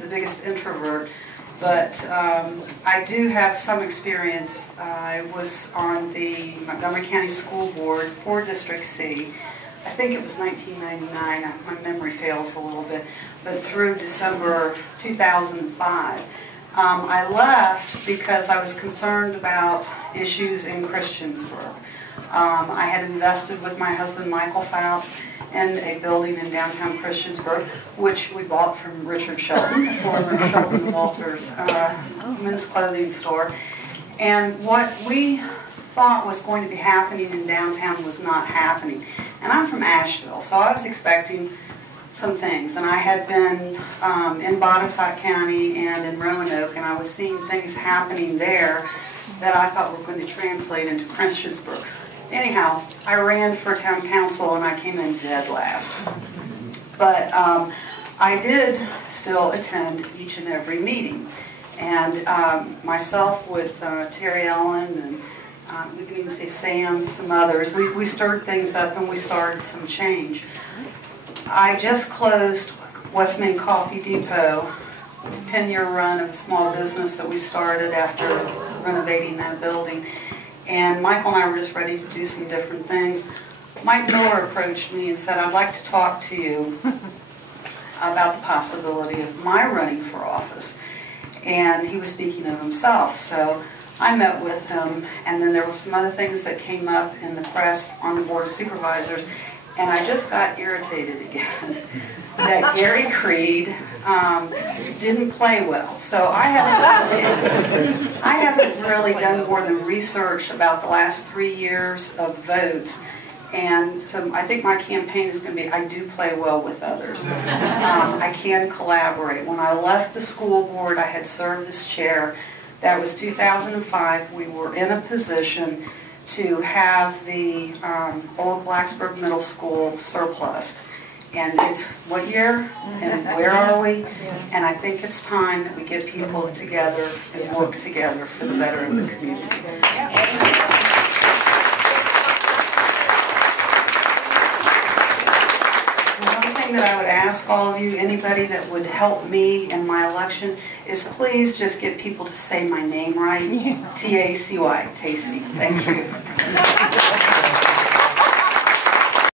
the biggest introvert, but I do have some experience. I was on the Montgomery County School Board for District C. I think it was 1999, my memory fails a little bit, but through December 2005. I left because I was concerned about issues in Christiansburg. I had invested with my husband Michael Fouts in a building in downtown Christiansburg, which we bought from Richard Shelton, the former Shelton Walters men's clothing store. And what we thought was going to be happening in downtown was not happening. And I'm from Asheville, so I was expecting some things. And I had been in Botetourt County and in Roanoke, and I was seeing things happening there that I thought were going to translate into Christiansburg. Anyhow, I ran for town council and I came in dead last. But I did still attend each and every meeting. And myself with Terry Ellen and we can even say Sam, some others, we stirred things up and we started some change. I just closed West Main Coffee Depot, 10-year run of a small business that we started after renovating that building. And Michael and I were just ready to do some different things. Mike Miller approached me and said, I'd like to talk to you about the possibility of my running for office. And he was speaking of himself. So I met with him, and then there were some other things that came up in the press on the Board of Supervisors, and I just got irritated again that Gary Creed didn't play well. So I haven't really done more than research about the last 3 years of votes. And so I think my campaign is going to be, I do play well with others. I can collaborate. When I left the school board, I had served as chair. That was 2005. We were in a position to have the old Blacksburg Middle School surplus. And it's what year and where are we? And I think it's time that we get people together and work together for the better of the community. One thing that I would ask all of you, anybody that would help me in my election, is please just get people to say my name right. T-A-C-Y, Tacy. Thank you.